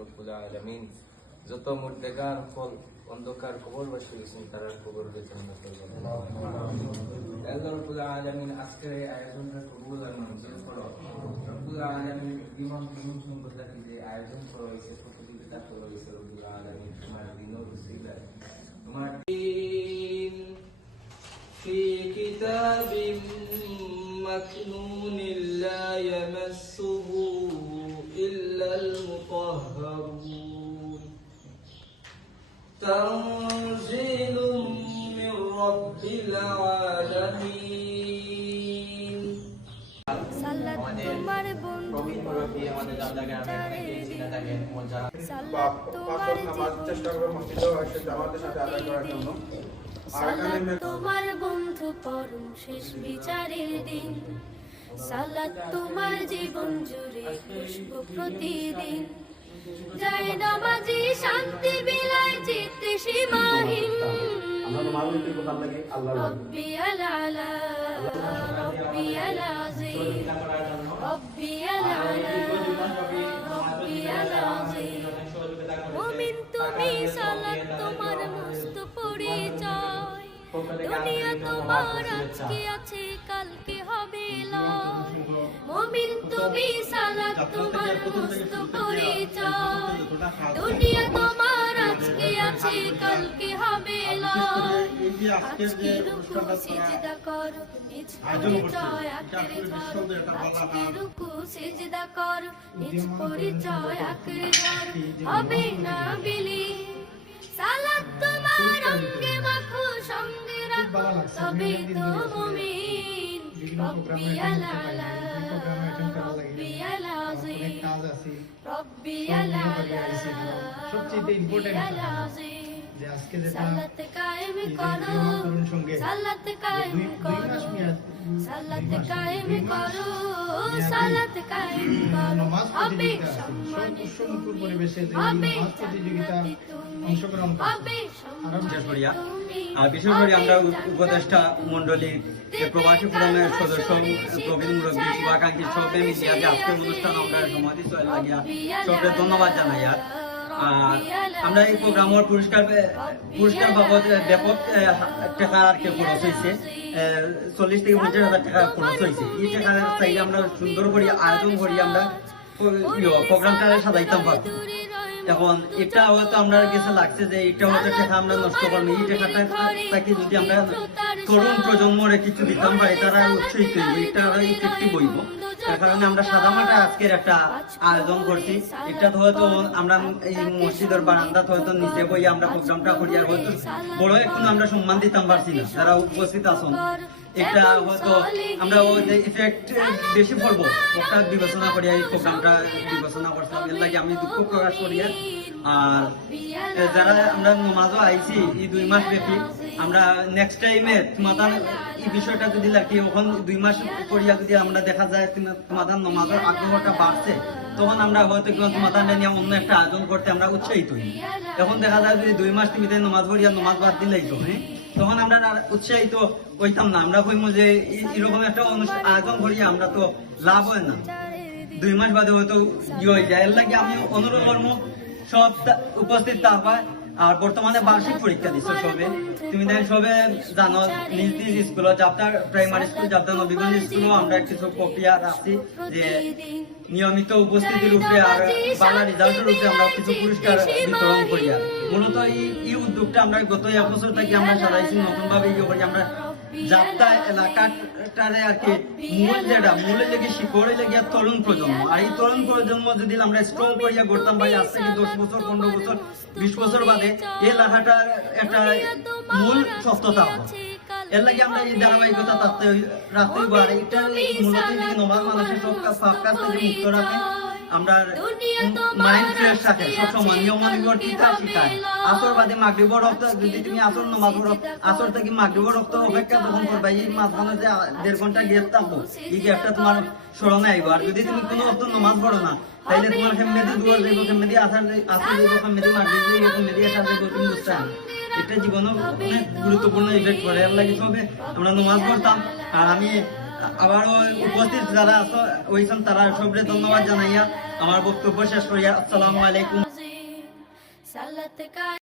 রব্বুল আলামিন যত মুর্দেগার ফল অন্ধকার কবরবাসী হয়েছেন তারা কবরকে জান্নাত করবেন। আল্লাহ রব্বুল আলামিন আজকের এই আয়োজনটা কবুল আর মঞ্জুর করো। রব্বুল আলামিন জীবন সম্পদাকে যে আয়োজন করা হয়েছে প্রতিযোগিতা করা হয়েছে রব্বুল আলামিন তোমার দিনের উসিলায় তোমার দিন ফি কিতাবিন মাকনুনিন লা ইয়ামাসসুহু ইল্লাল মুতাহহারুন تنزيل من رب العالمين সালাত তোমার বন্ধু প্রবীণ আমাদের দাদাকে আমি চিন্তা থাকেন মজা সালাত তোমার তোমার বন্ধু পরম শেষ বিচারের দিন সালাত তোমার জীবন জুড়ে খুশবু প্রতিদিন জয় নামাজি শান্তি বিলায় চিত্তে সীমাহীন রব্বিয়াল আলা রব্বিয়াল আযীম রব্বিয়াল আলা রব্বিয়াল আযীম মুমিন তুমি সালাত তোমার মস্ত পরিচয় দুনিয়া তোমার আজকে আছে কালকে হবে লয় মুমিন তুমি সালাত তোমার মস্ত পরিচয় দুনিয়া তোমার আজকে আছে কালকে হবে লয় আজকে রুকু সিজদা করো নিজ পরিচয় আখেরে ধরো আজকে রুকু সিজদা করো নিজ পরিচয় আখেরে ধরো হবে না বিলি সালাত তোমার অঙ্গে মাখো সঙ্গে রাখো তবে তো মুমিন রব্বিয়াল আলা রব্বিয়াল আযীম রব্বিয়াল আলা সবচেয়ে ইম্পর্টেন্ট যে আজকে যেটা সালাত কায়েম করো সালাত কায়েম করো সালাত কায়েম করো সালাত কায়েম করো হবে সম্মানিত পরিবেশে হবে প্রতিযোগিতা অংশগ্রহণ হবে আর বিশেষ করে আমরা উপদেষ্টা মন্ডলীর প্রবাসী ফোরামের সদস্য প্রবীণ মুরব্বী শুভাকাঙ্ক্ষী সবে মিলিয়ে আজকের অনুষ্ঠান আমরা সমাধি লাগিয়া সবকে ধন্যবাদ জানাই। আর আমরা এই প্রোগ্রামের পুরস্কার বাবদ ব্যাপক টাকা আর কি খরচ হয়েছে 40 থেকে 50,000 টাকা খরচ হয়েছে। এই টাকা চাইলে আমরা সুন্দর করে আয়োজন করি আমরা প্রোগ্রামটা সাজাইতাম পারবো। এখন এটা হয়তো আমরা কাছে লাগছে যে এটা হয়তো টাকা আমরা নষ্ট করবো, এই টাকাটা তাকে যদি আমরা তরুণ প্রজন্মরে কিছু দিতাম পারি তারা উৎসাহিত হইব, এটা ইফেক্টিভ হইব। তার কারণে আমরা সাদামাটা আজকের একটা আয়োজন করছি। এটা তো হয়তো আমরা এই মসজিদের বারান্দাতে হয়তো নিচে বই আমরা প্রোগ্রামটা করি আর হয়তো বড় এখন আমরা সম্মান দিতাম পারছি না যারা উপস্থিত আছেন। এটা হয়তো আমরা ইফেক্ট বেশি পড়বো ওটা বিবেচনা করি এই প্রোগ্রামটা বিবেচনা করছি। এর লাগে আমি দুঃখ প্রকাশ করি। আর যারা আমরা নমাজও আইছি এই 2 মাস ব্যাপী আমরা নেক্সট টাইমে তোমাদের এই বিষয়টা যদি লাগে ওখান 2 মাস করিয়া যদি আমরা দেখা যায় তোমাদের নমাজের আগ্রহটা বাড়ছে তখন আমরা হয়তো তোমাদের নিয়ে অন্য একটা আয়োজন করতে আমরা উৎসাহিত হই। এখন দেখা যায় যদি 2 মাস তুমি নমাজ পড়িয়া নমাজ বাদ দিলেই তো তখন আমরা উৎসাহিত হইতাম না। আমরা কইমু যে এরকম একটা আয়োজন করিয়া আমরা তো লাভ হয় না, 2 মাস বাদে হয়তো হয়ে যায়। এর লাগে আমি অনুরোধ করবো সব উপস্থিত থাকবা। আর বর্তমানে বার্ষিক পরীক্ষা দিচ্ছে সবে, তুমি তাই সবে জানো নিজ নিজ স্কুল যাবতার প্রাইমারি স্কুল যাবতার নবীগঞ্জ স্কুলও আমরা কিছু প্রক্রিয়া রাখছি যে নিয়মিত উপস্থিতির উপরে আর বাংলা রেজাল্টের উপরে আমরা কিছু পুরস্কার বিতরণ করি। আর মূলত এই উদ্যোগটা আমরা গত 1 বছর থেকে আমরা সারাইছি নতুন ভাবে ইয়ে করি। আমরা যাত্রা এলাকাটারে আর কি মূলে লেগে শিকড়ে লেগে তরুণ প্রজন্ম, আর এই তরুণ প্রজন্ম যদি আমরা স্ট্রং করিয়া করতাম ভাই আজ থেকে 10 বছর 15 বছর 20 বছর বাদে এই এলাকাটার একটা মূল সত্যতা হবে। এর লাগে আমরা এই ধারাবাহিকতা রাখতে হইব। আর এটা মূলত নমাজ মানুষের সব কাজ থেকে মুক্ত রাখে, আমরা মাইন্ড ফ্রেশ রাখে, সবসময় নিয়মানুবর্তিতা শিখায়। আসর বাদে মাগরিবের রক্ত যদি তুমি আসর নমাজ পড়ো আসর থেকে মাগরিবের রক্ত অপেক্ষা তখন করবা। এই মাঝখানে যে 1.5 ঘন্টা গ্যাপ থাকবো এই গ্যাপটা তোমার স্মরণে আইব। আর যদি তুমি কোনো অর্থ নমাজ পড়ো না তাইলে তোমার কেমনে দুয়ার যাইব, কেমনে আসর যাইব, কেমনে মাগরিব যাইব, কেমনে এসা যাইব তুমি বুঝতে। এটা জীবনে অনেক গুরুত্বপূর্ণ ইফেক্ট করে। এর লাগে সবে আমরা নমাজ পড়তাম। আর আমি আবারও উপস্থিত যারা হয়েছেন তারা সবরে ধন্যবাদ জানাইয়া আমার বক্তব্য শেষ করিয়া আসসালামু আলাইকুম। सालत का